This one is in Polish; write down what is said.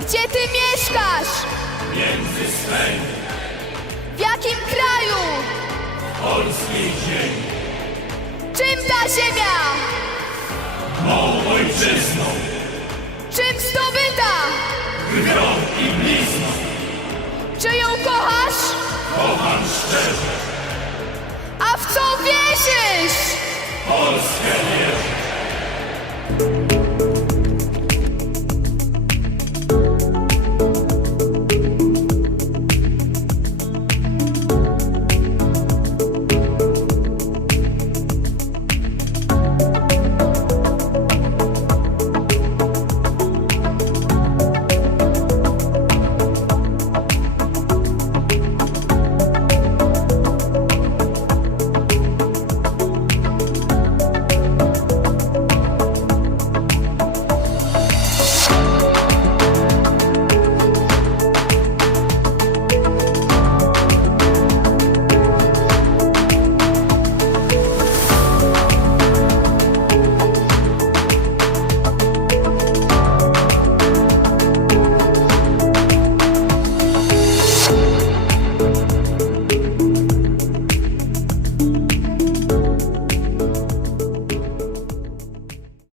Gdzie ty mieszkasz? Między swej W jakim kraju? polskiej ziemi, Czym ta ziemia? mą ojczyzną, Czym zdobyta? krwią i blizną, Czy ją kochasz? kocham szczerze,